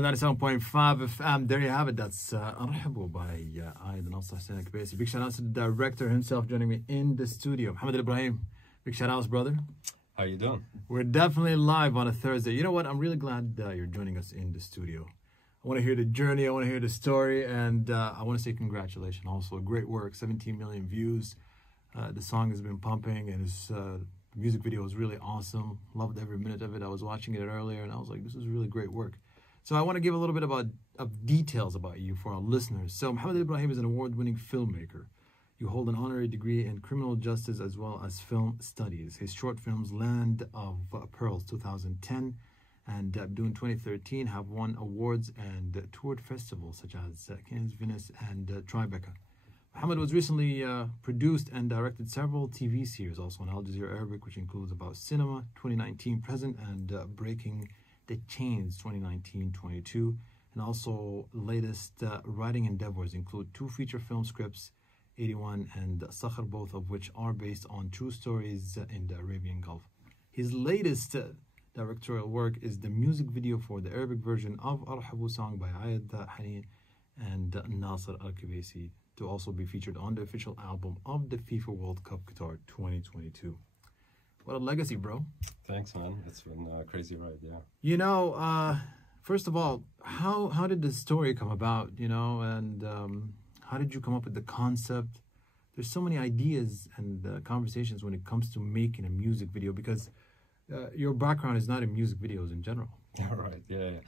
97.5 FM. There you have it. That's Arhbo by Ahmed Shaheen. Big shout out to the director himself joining me in the studio, Mohammed Al Ibrahim. Big shout outs, brother. How you doing? We're definitely live on a Thursday. You know what? I'm really glad you're joining us in the studio. I want to hear the journey. I want to hear the story. And I want to say congratulations also. Great work. 17 million views. The song has been pumping and his music video was really awesome. Loved every minute of it. I was watching it earlier and I was like, this is really great work. So I want to give a little bit of details about you for our listeners. So Mohammed Al Ibrahim is an award-winning filmmaker. You hold an honorary degree in criminal justice as well as film studies. His short films Land of Pearls 2010 and Dune 2013 have won awards and toured festivals such as Cannes, Venice, and Tribeca. Mohammed was recently produced and directed several TV series also on Al Jazeera Arabic, which includes About Cinema 2019 present and Breaking the Chains 2019-22, and also latest writing endeavors include 2 feature film scripts, 81 and Sakhr, both of which are based on true stories in the Arabian Gulf. His latest directorial work is the music video for the Arabic version of Arhbo song by Ahmed Shaheen and Nasser Al-Khabaisi, to also be featured on the official album of the FIFA World Cup Qatar 2022. What a legacy, bro. Thanks, man. It's been a crazy ride, yeah. You know, first of all, how did this story come about, you know, and how did you come up with the concept? There's so many ideas and conversations when it comes to making a music video, because your background is not in music videos in general. Right, yeah.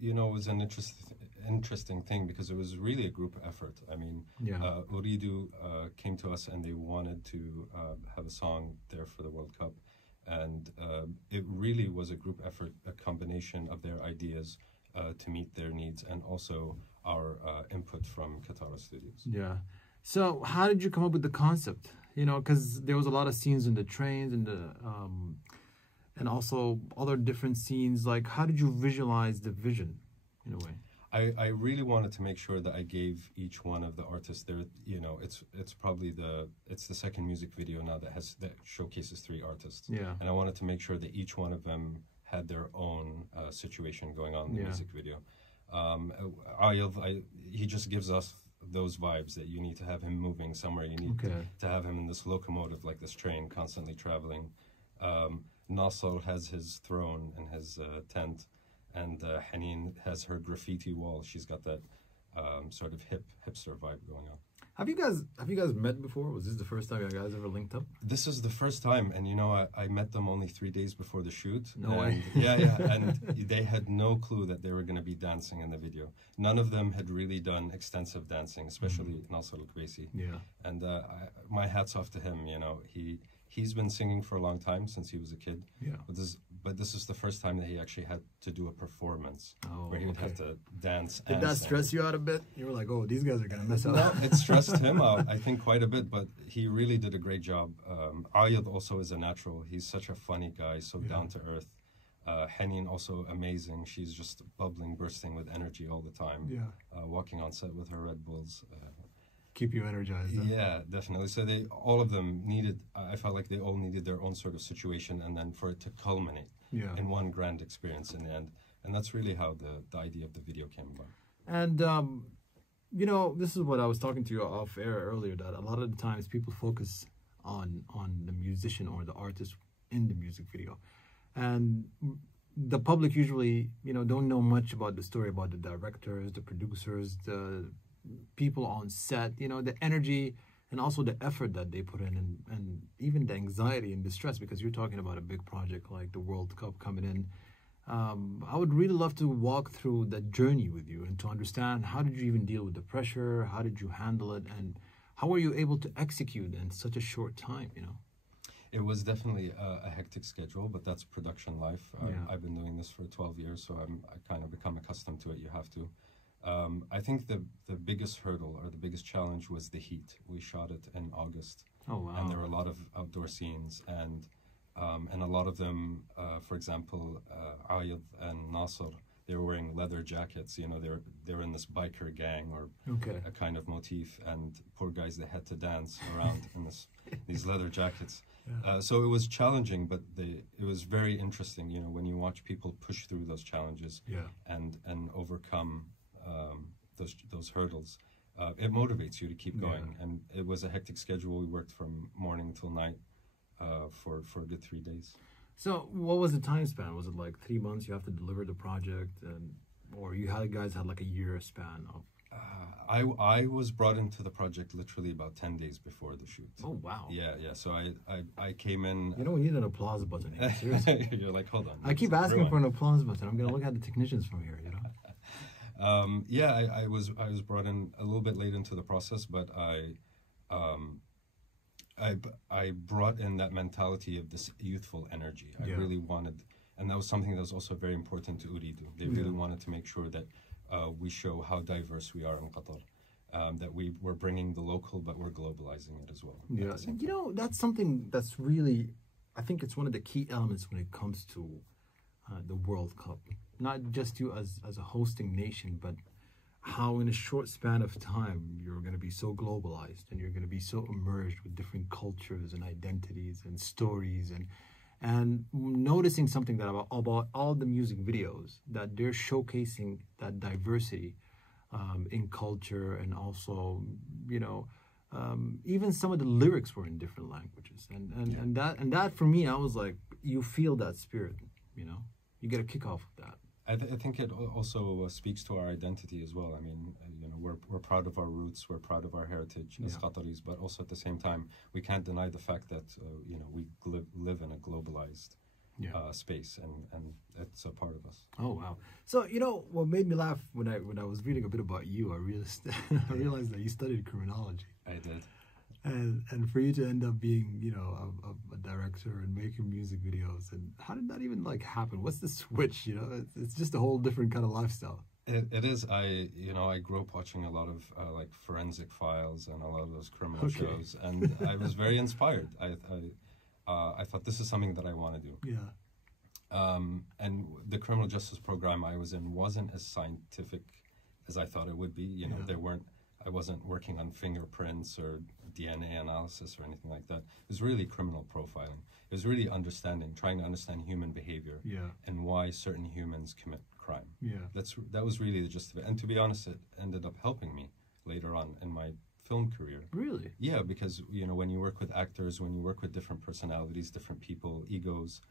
You know, it was an interesting thing because it was really a group effort. I mean, Ooredoo came to us and they wanted to have a song there for the World Cup. And it really was a group effort, a combination of their ideas to meet their needs and also our input from Qatar Studios. Yeah. So how did you come up with the concept? You know, because there was a lot of scenes in the trains and and also other different scenes. Like, how did you visualize the vision in a way? I really wanted to make sure that I gave each one of the artists their, you know, it's probably the second music video now that showcases 3 artists. Yeah. And I wanted to make sure that each one of them had their own situation going on in the music video. He just gives us those vibes that you need to have him moving somewhere. You need to have him in this locomotive, like this train, constantly traveling. Nasser has his throne and his tent. And Haneen has her graffiti wall. She's got that sort of hipster vibe going on. Have you guys met before? Was this the first time you guys ever linked up? This is the first time, and you know, I met them only 3 days before the shoot. No way. Yeah, and they had no clue that they were going to be dancing in the video. None of them had really done extensive dancing, especially Nasser Al-Khabaisi. Yeah. And my hat's off to him. You know, he's been singing for a long time, since he was a kid. Yeah. But this is the first time that he actually had to do a performance where he would have to dance. Did that stress you out a bit? You were like, oh, these guys are going to mess up. No, it stressed him out, I think, quite a bit, but he really did a great job. Ayad also is a natural. He's such a funny guy, so down to earth. Haneen also amazing. She's just bubbling, bursting with energy all the time. Yeah. Walking on set with her Red Bulls. Keep you energized. Huh? Yeah, definitely. So all of them needed, I felt like they all needed their own sort of situation, and then for it to culminate in one grand experience in the end. And that's really how the idea of the video came about. And, you know, this is what I was talking to you off air earlier, that a lot of the times people focus on the musician or the artist in the music video. And the public usually, you know, don't know much about the story, about the directors, the producers, the people on set, you know, the energy and also the effort that they put in, and even the anxiety and distress, because you're talking about a big project like the World Cup coming in. I would really love to walk through that journey with you and to understand, how did you even deal with the pressure? How did you handle it? And how were you able to execute in such a short time, you know? It was definitely a hectic schedule, but that's production life. I've been doing this for 12 years, so I kind of become accustomed to it. You have to. I think the biggest hurdle or the biggest challenge was the heat. We shot it in August. Oh, wow. And there were a lot of outdoor scenes, and a lot of them, for example, Ayad and Nasser, they were wearing leather jackets. You know, they're in this biker gang or a kind of motif, and poor guys, they had to dance around in these leather jackets. Yeah. So it was challenging, but it was very interesting. You know, when you watch people push through those challenges and overcome those hurdles, it motivates you to keep going. And it was a hectic schedule. We worked from morning till night for a good 3 days. So what was the time span? Was it like 3 months you have to deliver the project, or you guys had like a year span of? I was brought into the project literally about 10 days before the shoot. Oh, wow. Yeah. So I came in. You know, we need an applause button here. Seriously. You're like, hold on. I keep asking for an applause button. I'm going to look at the technicians from here, you know? I was brought in a little bit late into the process, but I brought in that mentality of this youthful energy. I really wanted, and that was something that was also very important to Ooredoo. They really wanted to make sure that we show how diverse we are in Qatar, that we're bringing the local, but we're globalizing it as well. Yeah, you know, that's something that's really, I think it's one of the key elements when it comes to the World Cup. Not just you as a hosting nation, but how in a short span of time you're going to be so globalized and you're going to be so immersed with different cultures and identities and stories, and noticing something that about all the music videos, that they're showcasing that diversity in culture, and also, you know, even some of the lyrics were in different languages, and that for me, I was like, you feel that spirit, you know, you get a kick off of that. I think it also speaks to our identity as well. I mean, you know, we're proud of our roots, we're proud of our heritage as Qataris, but also at the same time, we can't deny the fact that you know, we live in a globalized space, and it's a part of us. Oh wow! So you know what made me laugh when I was reading a bit about you, I realized that you studied criminology. I did. And for you to end up being, you know, a director and making music videos, and how did that even like happen? What's the switch? You know, it's just a whole different kind of lifestyle. It is. I grew up watching a lot of like Forensic Files and a lot of those criminal shows, and I was very inspired. I thought this is something that I want to do. Yeah. And the criminal justice program I was in wasn't as scientific as I thought it would be. You know, I wasn't working on fingerprints or DNA analysis or anything like that. It was really criminal profiling. It was really trying to understand human behavior and why certain humans commit crime. Yeah. That was really the gist of it. And to be honest, it ended up helping me later on in my film career. Really? Yeah, because, you know, when you work with actors, when you work with different personalities, different people, egos,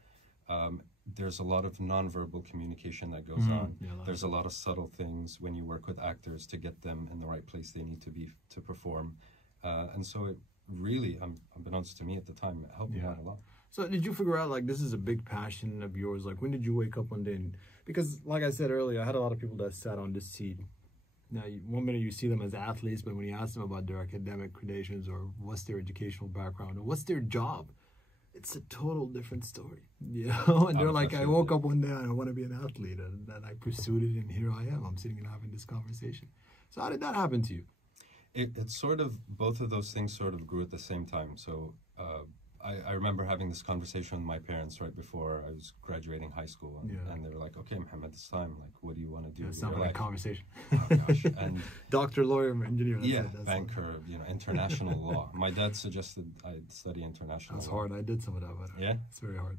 there's a lot of nonverbal communication that goes on. Yeah, there's a lot of subtle things when you work with actors to get them in the right place they need to be to perform. And so it really, unbeknownst to me at the time, it helped me out a lot. So did you figure out, like, this is a big passion of yours? Like, when did you wake up one day? Because, like I said earlier, I had a lot of people that sat on this seat. Now, one minute you see them as athletes, but when you ask them about their academic credentials or what's their educational background or what's their job, it's a total different story, you know? And they're like, I woke up one day and I want to be an athlete, and then I pursued it, and here I am. I'm sitting and having this conversation. So how did that happen to you? It's sort of, both of those things sort of grew at the same time. So I remember having this conversation with my parents right before I was graduating high school, and they were like, okay, Mohammed, it's time. Like, what do you want to do? It's not like a conversation. Oh, gosh. And doctor, lawyer, engineer. That's banker, you know, international law. My dad suggested I study international law. That's hard. I did some of that, but it's very hard.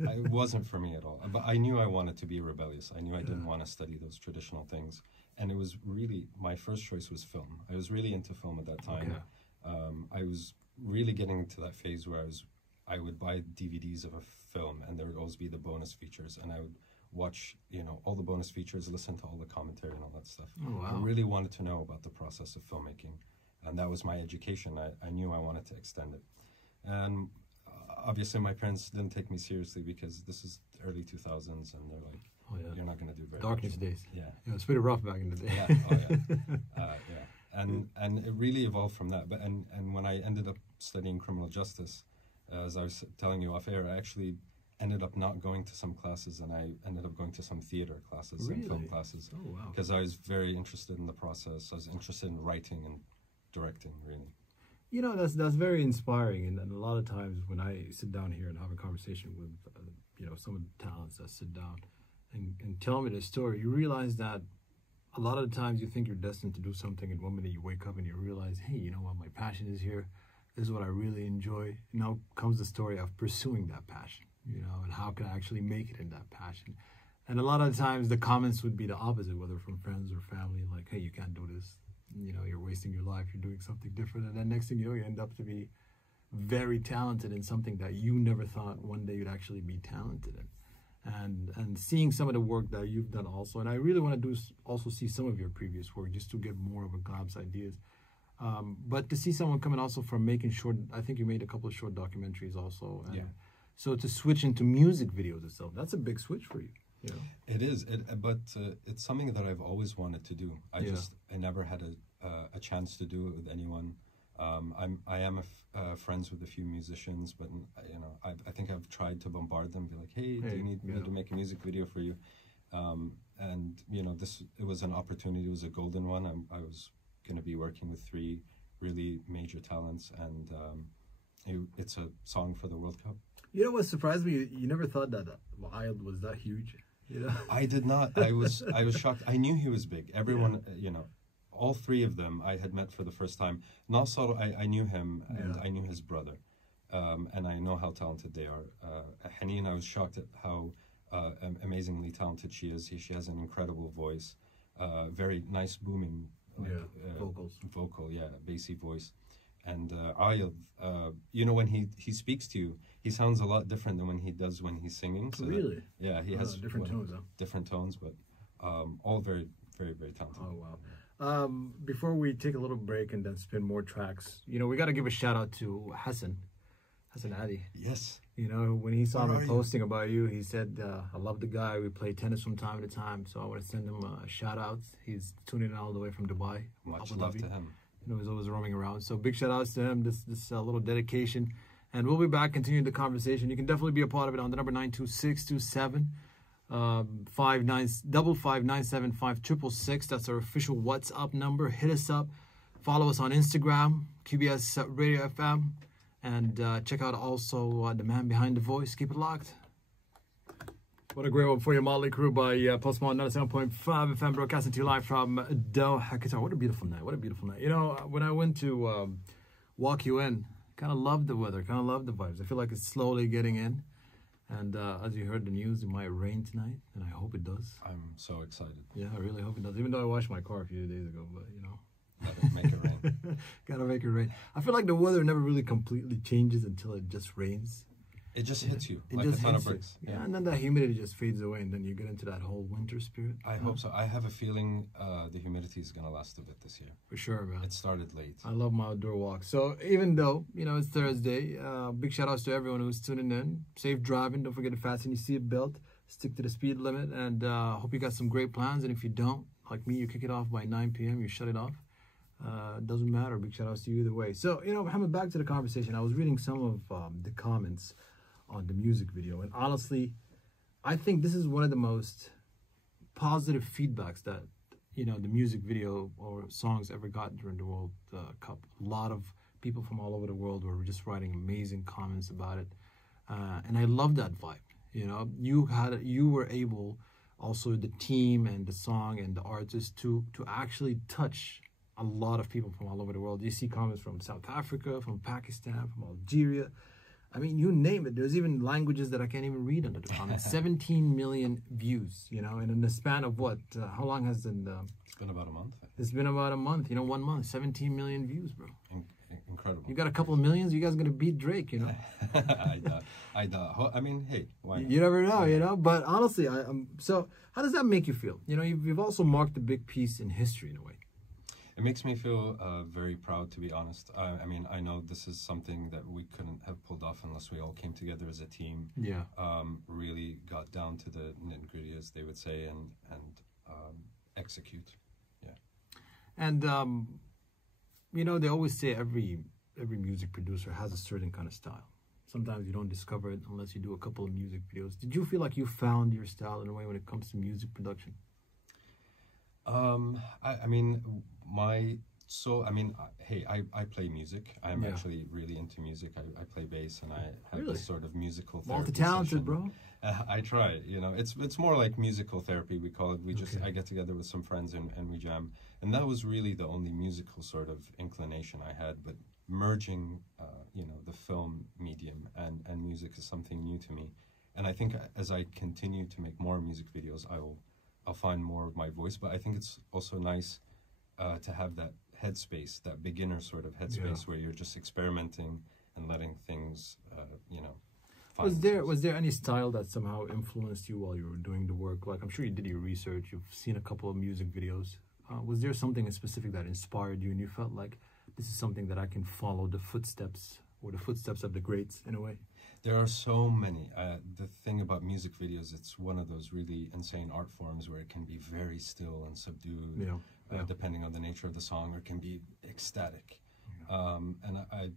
It wasn't for me at all. But I knew I wanted to be rebellious. I knew I didn't want to study those traditional things. And it was really, my first choice was film. I was really into film at that time. I was really getting to that phase where I would buy DVDs of a film, and there would always be the bonus features, and I would watch, you know, all the bonus features, listen to all the commentary and all that stuff. Oh, wow. I really wanted to know about the process of filmmaking, and that was my education. I knew I wanted to extend it. And obviously my parents didn't take me seriously because this is early 2000s, and they're like, you're not going to do very Darkness much. days. Yeah. It was pretty rough back in the day. And it really evolved from that. And when I ended up studying criminal justice, as I was telling you off air, I actually ended up not going to some classes, and I ended up going to some theater classes and film classes. Oh, wow. Because I was very interested in the process. I was interested in writing and directing, really. You know, that's very inspiring. And a lot of times when I sit down here and have a conversation with, you know, some of the talents that sit down and telling me the story, you realize that a lot of the times you think you're destined to do something, and one minute you wake up and you realize, hey, you know what, my passion is here. This is what I really enjoy. Now comes the story of pursuing that passion, and how can I actually make it in that passion. And a lot of the times the comments would be the opposite, whether from friends or family, like, hey, you can't do this. You're wasting your life. You're doing something different. And then next thing you know, you end up to be very talented in something that you never thought one day you'd actually be talented in. And seeing some of the work that you've done also, and I really want to also see some of your previous work just to get more of a glimpse ideas. But to see someone coming also from making short, I think you made a couple of short documentaries also. And so to switch into music videos itself, that's a big switch for you. It is, but it's something that I've always wanted to do. I never had a chance to do it with anyone. I am friends with a few musicians, but I think I've tried to bombard them, be like, hey, do you need me to make a music video for you? And it was an opportunity. It was a golden one. I was going to be working with 3 really major talents, and it's a song for the World Cup. You know what surprised me? You never thought that Wild was that huge. I did not. I was shocked. I knew he was big. Everyone, all 3 of them I had met for the first time. Nasser, I knew him, and I knew his brother, and I know how talented they are. Haneen, I was shocked at how amazingly talented she is. She has an incredible voice, very nice booming vocal, bassy voice. And Ayad, when he speaks to you, he sounds a lot different than when he does when he's singing. So really? He has different tones, huh? Different tones, but all very, very, very talented. Oh, wow. Before we take a little break and then spin more tracks, we got to give a shout out to Hassan Adi. Yes. When he saw me posting about you, he said, I love the guy. We play tennis from time to time. So I want to send him a shout out. He's tuning in all the way from Dubai. Much love to him. He's always roaming around. So big shout outs to him, this little dedication. And we'll be back, continuing the conversation. You can definitely be a part of it on the number 92627 55975 That's our official WhatsApp number. Hit us up. Follow us on Instagram, QBS Radio FM. And check out also the man behind the voice. Keep it locked. What a great one for your Motley Crew by Post Malone 97.5 FM, broadcasting to you live from Doha, Qatar. What a beautiful night. What a beautiful night. When I went to walk you in, kind of loved the weather, kind of loved the vibes. I feel like it's slowly getting in. And as you heard the news, it might rain tonight, and I hope it does. I'm so excited. Yeah, I really hope it does. Even though I washed my car a few days ago, but Gotta make it rain. Gotta make it rain. I feel like the weather never really completely changes until it just rains. It just hits you like a ton of bricks. Yeah, and then that humidity just fades away, and then you get into that whole winter spirit. I hope so. I have a feeling the humidity is going to last a bit this year. For sure, man. It started late. I love my outdoor walks. So even though, it's Thursday, big shout outs to everyone who's tuning in. Safe driving. Don't forget to fasten your seatbelt. Stick to the speed limit, and hope you got some great plans. And if you don't, like me, you kick it off by 9 p.m., you shut it off. Doesn't matter. Big shout outs to you either way. So, Mohammed, back to the conversation. I was reading some of the comments on the music video, and honestly, I think this is one of the most positive feedbacks that the music video or songs ever got during the World Cup. A lot of people from all over the world were just writing amazing comments about it, and I love that vibe. You were able, also the team and the song and the artist, to actually touch a lot of people from all over the world. You see comments from South Africa, from Pakistan, from Algeria. I mean, you name it. There's even languages that I can't even read under the comments. 17 million views, and in the span of what? How long has it been? It's been about a month. It's been about a month. 1 month, 17 million views, bro. Incredible. You got a couple of millions. You guys gonna beat Drake, I doubt. I mean, hey, why not? You never know, But honestly, so how does that make you feel? You've also marked a big piece in history in a way. It makes me feel very proud, to be honest. I mean, I know this is something that we couldn't have pulled off unless we all came together as a team. Yeah. Really got down to the nitty-gritty, as they would say, and execute. Yeah. And they always say every music producer has a certain kind of style. Sometimes you don't discover it unless you do a couple of music videos. Did you feel like you found your style in a way when it comes to music production? I mean, my So, I mean, hey, I play music. I'm actually really into music. I play bass, and I have this sort of musical therapy multi-talented, session. bro. I try, you know. It's more like musical therapy, we call it. I get together with some friends and we jam. And that was really the only musical sort of inclination I had. But merging, you know, the film medium and music is something new to me. And I think as I continue to make more music videos, I'll find more of my voice. But I think it's also nice to have that headspace, that beginner sort of headspace where you're just experimenting and letting things, you know. Was there any style that somehow influenced you while you were doing the work? Like, I'm sure you did your research, you've seen a couple of music videos. Was there something in specific that inspired you and you felt like this is something that I can follow the footsteps or the footsteps of the greats in a way? There are so many. The thing about music videos, it's one of those really insane art forms where it can be very still and subdued, depending on the nature of the song, or it can be ecstatic. And I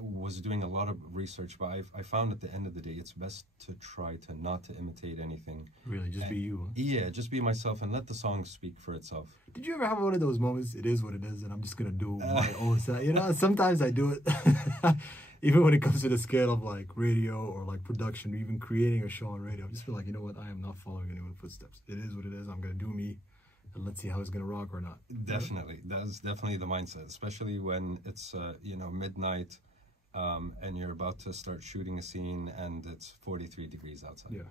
was doing a lot of research, but I found at the end of the day, it's best to try to not to imitate anything. Really, just be you. Huh? Yeah, just be myself and let the song speak for itself. Did you ever have one of those moments, it is what it is, and I'm just going to do my own style? You know, sometimes I do it. Even when it comes to the scale of like radio or like production or even creating a show on radio, I just feel like, you know what, I am not following anyone's footsteps. It is what it is. I'm going to do me, and let's see how it's going to rock or not. Definitely. That's definitely the mindset, especially when it's, you know, midnight. And you're about to start shooting a scene and it's 43 degrees outside. Yeah.